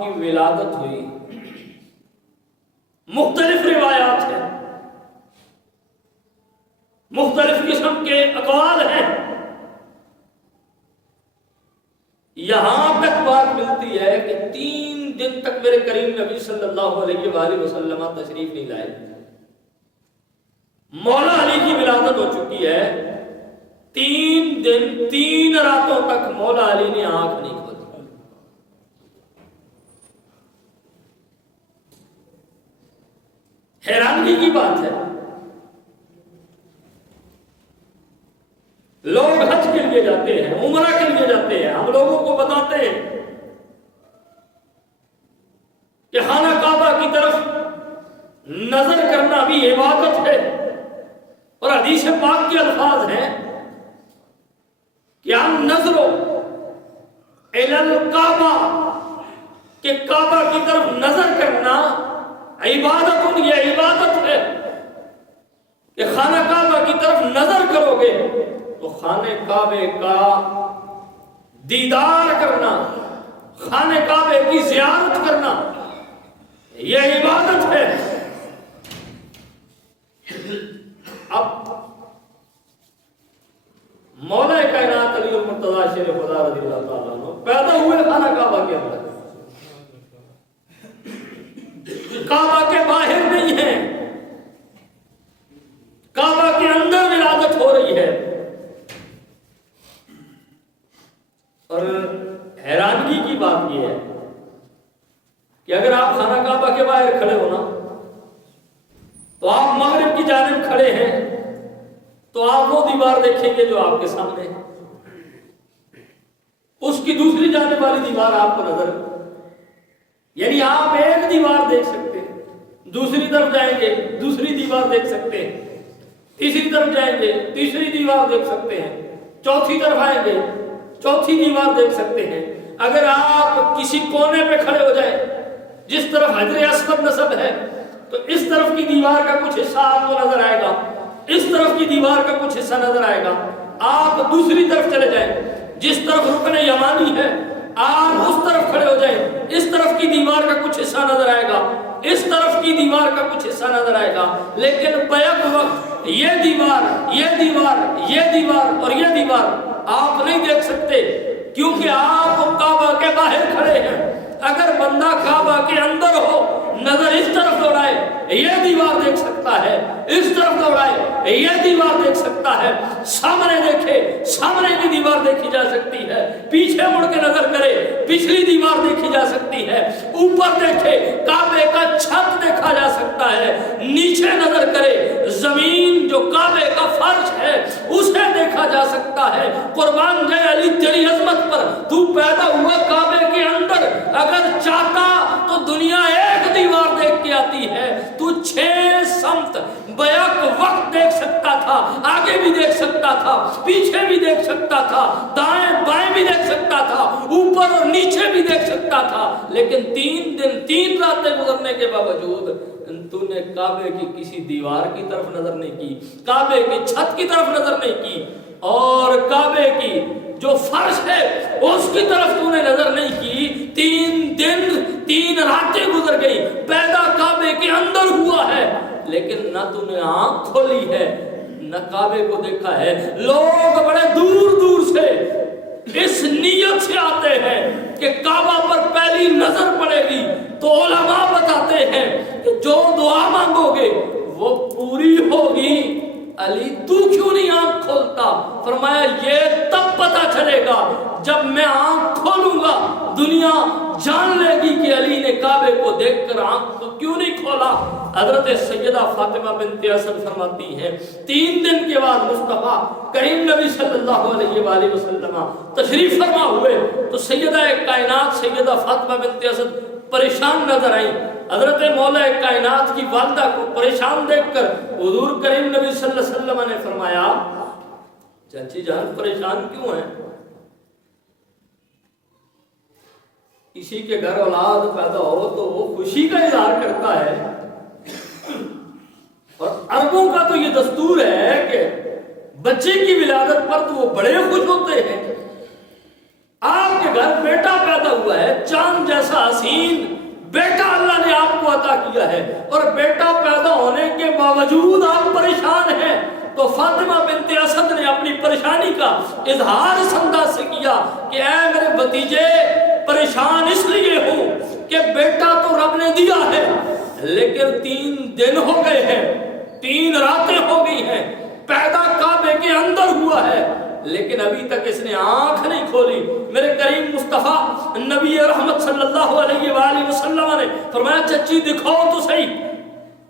آپ کی ولادت ہوئی۔ مختلف روایات ہیں، مختلف قسم کے اقوال ہیں۔ یہاں تک بات ملتی ہے کہ 3 دن تک میرے کریم نبی صلی اللہ علیہ وآلہ وسلم تشریف نہیں لائے۔ مولا علی کی ولادت ہو چکی ہے، 3 دن 3 راتوں تک مولا علی نے آنکھ نہیں کھولی۔ حیرانگی کی بات ہے، لوگ حج کے لیے جاتے ہیں، عمرہ کے لیے جاتے ہیں، ہم لوگوں کو بتاتے ہیں کہ خانہ کعبہ کی طرف نظر کرنا بھی عبادت ہے، اور حدیث پاک کے الفاظ ہیں کہ ہم نظرو الی الکعبہ، کہ کعبہ کی طرف نظر کرنا عبادت، یہ عبادت ہے کہ خانہ کعبہ کی طرف نظر کرو گے تو خانہ کعبے کا دیدار کرنا، خانہ کعبے کی زیارت کرنا، یہ عبادت ہے۔ اب مولا کائنات علی المرتضی شیر خدا رضی اللہ تعالیٰ عنہ پیدا ہوئے خانہ کعبہ کے اندر، کعبہ کے باہر نہیں ہے، کعبہ کے اندر ولادت ہو رہی ہے۔ اور حیرانگی کی بات یہ ہے کہ اگر آپ خانہ کعبہ کے باہر کھڑے ہو نا، تو آپ مغرب کی جانب کھڑے ہیں تو آپ وہ دیوار دیکھیں گے جو آپ کے سامنے ہے، اس کی دوسری جانب والی دیوار آپ کو نظر، یعنی آپ ایک دیوار دیکھ سکتے ہیں، دوسری طرف جائیں گے دوسری دیوار دیکھ سکتے ہیں، تیسری طرف جائیں گے تیسری دیوار دیکھ سکتے ہیں، چوتھی طرف آئیں گے چوتھی دیوار دیکھ سکتے ہیں۔ اگر آپ کسی کونے پہ کھڑے ہو جائیں، جس طرف حجر اسود نصب ہے تو اس طرف کی دیوار کا کچھ حصہ آپ کو نظر آئے گا، اس طرف کی دیوار کا کچھ حصہ نظر آئے گا۔ آپ دوسری طرف چلے جائیں، جس طرف رکن یمانی ہے آپ اس طرف کھڑے ہو جائیں، اس طرف کی دیوار کا کچھ حصہ نظر آئے گا، اس طرف کی دیوار کا کچھ حصہ نظر آئے گا، لیکن بیک وقت یہ دیوار یہ دیوار یہ دیوار اور یہ دیوار آپ نہیں دیکھ سکتے، کیونکہ آپ کعبہ کے باہر کھڑے ہیں۔ اگر بندہ کعبہ کے اندر ہو، نظر اس طرف دوڑائے یہ دیوار دیکھ سکتا ہے، اس طرف دوڑائے یہ دیوار دیکھ سکتا ہے، سامنے دیکھے سامنے کی دیوار دیکھی جا سکتی ہے، پیچھے مڑ کے نظر کرے پچھلی دیوار دیکھی جا سکتی ہے، اوپر دیکھے کعبے کا چھت دیکھا جا سکتا ہے، نیچے نظر کرے زمین جو کعبے کا فرش ہے اسے دیکھا جا سکتا ہے۔ قربان جائے علی تیری عظمت پر، تو پیدا ہوا کعبے کے اندر، اگر چاہتا تو دنیا ایک دیوار دیکھ کے آتی ہے، تو 6 سمت بیک وقت دیکھ سکتا تھا، آگے بھی دیکھ سکتا تھا، پیچھے بھی دیکھ سکتا تھا، دائیں بائیں بھی دیکھ سکتا تھا، اوپر اور نیچے بھی دیکھ سکتا تھا، لیکن 3 دن 3 راتیں گزرنے کے باوجود تو نے کعبے کی کسی دیوار کی طرف نظر نہیں کی، کعبے کی چھت کی طرف نظر نہیں کی، اور کعبے کی جو فرش ہے اس کی طرف تو نے نظر نہیں کی۔ 3 دن 3 راتیں گزر گئی، پیدا کعبے کے اندر ہوا ہے، لیکن نہ تو نے آنکھ کھولی ہے نہ کعبے کو دیکھا ہے۔ لوگ بڑے دور دور سے اس نیت سے آتے ہیں کہ کعبہ پر پہلی نظر پڑے گی تو علماء بتاتے ہیں کہ جو دعا مانگو گے وہ پوری ہوگی۔ علی تو کیوں نہیں آنکھ کھولتا؟ فرمایا یہ تب پتا چلے گا جب میں آنکھ کھولوں گا، دنیا جان لے گی کہ علی نے کعبے کو دیکھ کر آنکھ کو کیوں نہیں کھولا۔ حضرت سیدہ فاطمہ بنت اسد فرماتی ہیں 3 دن کے بعد مصطفیٰ کریم نبی صلی اللہ علیہ وآلہ وسلم تشریف فرما ہوئے تو سیدہ کائنات سیدہ فاطمہ بنت اسد پریشان نظر آئیں۔ حضرت مولا کائنات کی والدہ کو پریشان دیکھ کر حضور کریم نبی صلی اللہ علیہ وسلم نے فرمایا چاچی جان پریشان کیوں ہیں؟ کسی کے گھر اولاد پیدا ہو تو وہ خوشی کا اظہار کرتا ہے، اور عربوں کا تو یہ دستور ہے کہ بچے کی ولادت پر تو وہ بڑے خوش ہوتے ہیں، آپ کے گھر بیٹا پیدا ہوا ہے، چاند جیسا حسین بیٹا اللہ نے آپ کو عطا کیا ہے، اور بیٹا پیدا ہونے کے باوجود آپ پریشان ہیں، تو فاطمہ بنت اسد نے اپنی پریشانی کا اظہار اس انداز سے کیا کہ اے میرے بھتیجے، پریشان اس لیے ہوں کہ بیٹا تو رب نے دیا ہے، لیکن 3 دن ہو گئے ہیں، 3 راتیں ہو گئی ہیں، پیدا کعبے کے اندر ہوا ہے، لیکن ابھی تک اس نے آنکھ نہیں کھولی۔ میرے کریم مصطفیٰ نبی رحمت صلی اللہ علیہ وآلہ وسلم نے فرمایا چچی دکھاؤ تو صحیح۔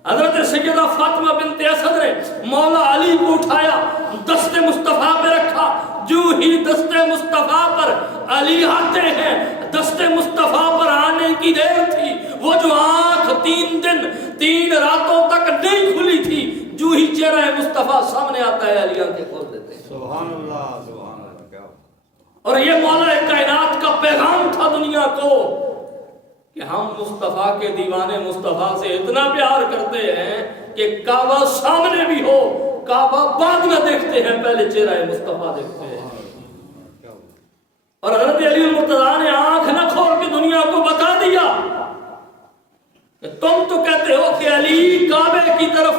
حضرت سیدہ فاطمہ بنت اسد نے مولا علی کو اٹھایا، دست مصطفیٰ پہ رکھا، جو ہی دست مصطفیٰ پر علی آتے ہیں، دست مصطفیٰ پر آنے کی دیر تھی، وہ جو آنکھ 3 دن 3 راتوں تک نہیں کھلی تھی، جو ہی چہرہ مصطفیٰ سامنے آتا ہے علی آنکھیں کھول دیتے ہیں۔ سبحان اللہ، سبحان اللہ، کیا اور یہ مولا کائنات کا پیغام تھا دنیا کو کہ ہم مصطفیٰ کے دیوانے مصطفیٰ سے اتنا پیار کرتے ہیں کہ کعبہ سامنے بھی ہو، کعبہ بعد میں دیکھتے ہیں، پہلے چہرہ مصطفیٰ دیکھتے ہیں۔ اور حضرت علی المرتضیٰ نے آنکھ نہ کھول کے دنیا کو بتا دیا کہ تم تو کہتے ہو کہ علی کعبے کی طرف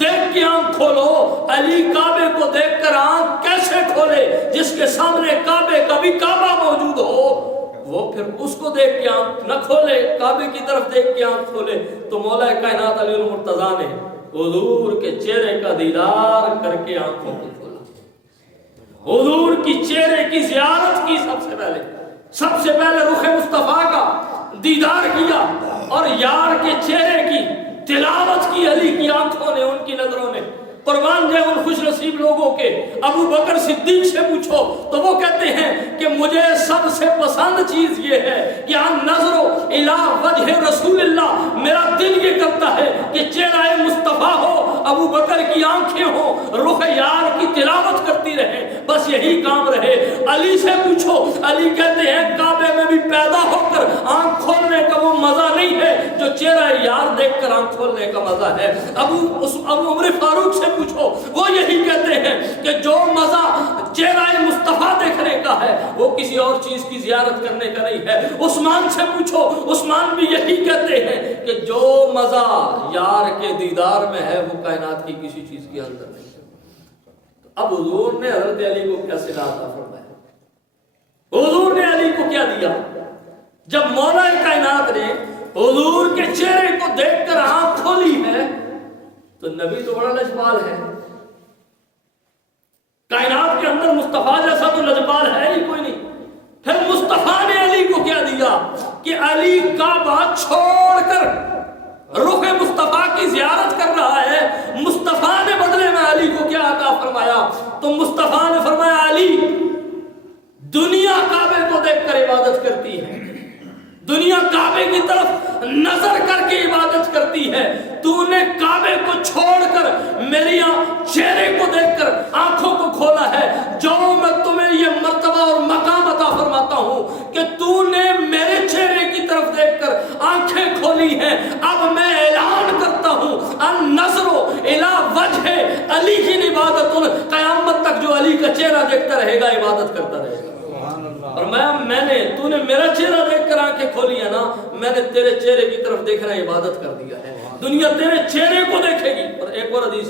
دیکھ کے آنکھ کھولو، علی کعبے کو دیکھ کر آنکھ کیسے کھولے؟ جس کے سامنے کعبے کا بھی کعبہ موجود ہو، وہ پھر اس کو دیکھ کے آنکھ نہ کھولے، کعبے کی طرف دیکھ کے آنکھ کھولے۔ تو مولا کائنات علی المرتضیٰ نے حضور کے چہرے کا دیدار کر کے آنکھوں کو کھولا، حضور کی چہرے کی زیارت کی، سب سے پہلے رخ مصطفیٰ کا دیدار کیا، اور یار کے چہرے کی تلاوت کی علی کی آنکھوں نے، ان کی نظروں نے۔ قربان جائے ان خوش نصیب لوگوں کے ابو بکر صدیق سے پوچھو تو وہ کہتے ہیں کہ مجھے سب سے پسند چیز یہ ہے کہ نظر الی وجہ رسول اللہ، میرا دل یہ کرتا ہے کہ چہرہ مصطفیٰ ہو، ابو بکر کی آنکھیں ہوں، رخ یار کی تلاوت کرتی رہے، بس یہی کام رہے۔ علی سے پوچھو، علی کہتے ہیں کعبے میں بھی پیدا ہو کر آنکھ کھولنے کا وہ مزہ نہیں ہے جو چہرہ یار دیکھ کر آنکھ کھولنے کا مزہ ہے۔ ابو عمر فاروق سے پوچھو، وہ یہی کہتے ہیں کہ جو مزہ چہرہ مصطفیٰ دیکھنے کا ہے وہ کسی اور چیز کی زیارت کرنے کا نہیں ہے۔ عثمان سے پوچھو، عثمان بھی یہی کہتے ہیں کہ جو مزہ یار کے دیدار میں ہے وہ کائنات کی کسی چیز کے اندر نہیں ہے۔ اب حضور نے حضرت علی کو کیا صلہ عطا فرمایا؟ حضور نے علی کو کیا دیا؟ جب مولا کائنات نے حضور کے چہرے کو دیکھ کر آنکھ کھولی ہے تو نبی تو بڑا لجپال ہے، کائنات کے اندر مصطفیٰ جیسا تو لجپال ہے ہی کوئی نہیں۔ پھر مصطفیٰ نے علی کو کیا دیا کہ علی کعبہ چھوڑ کر رخ مصطفیٰ کی زیارت کر رہا ہے۔ مصطفیٰ نے بدلے میں علی کو کیا عطا فرمایا؟ تو مصطفیٰ نے فرمایا علی، دنیا کعبے کو دیکھ کر عبادت کرتی ہے، دنیا کعبے کی طرف نظر کر کے عبادت کرتی ہے، تو نے کعبے کو چھوڑ کر میری چہرے کو دیکھ کر آنکھوں کو کھولا ہے۔ جو میں تمہیں یہ مرتبہ اور مقام عطا فرماتا ہوں کہ تو نے میرے چہرے کی طرف دیکھ کر آنکھیں کھولی ہیں، اب میں اعلان کرتا ہوں النظر الی وجہ علی کی عبادت، قیامت تک جو علی کا چہرہ دیکھتا رہے گا عبادت کرتا رہے گا۔ اور میں نے تو نے میرا چہرہ دیکھ کر آنکھیں کھولی ہے نا، میں نے تیرے چہرے کی طرف دیکھنا عبادت کر دیا ہے، دنیا تیرے چہرے کو دیکھے گی۔ اور ایک اور حدیث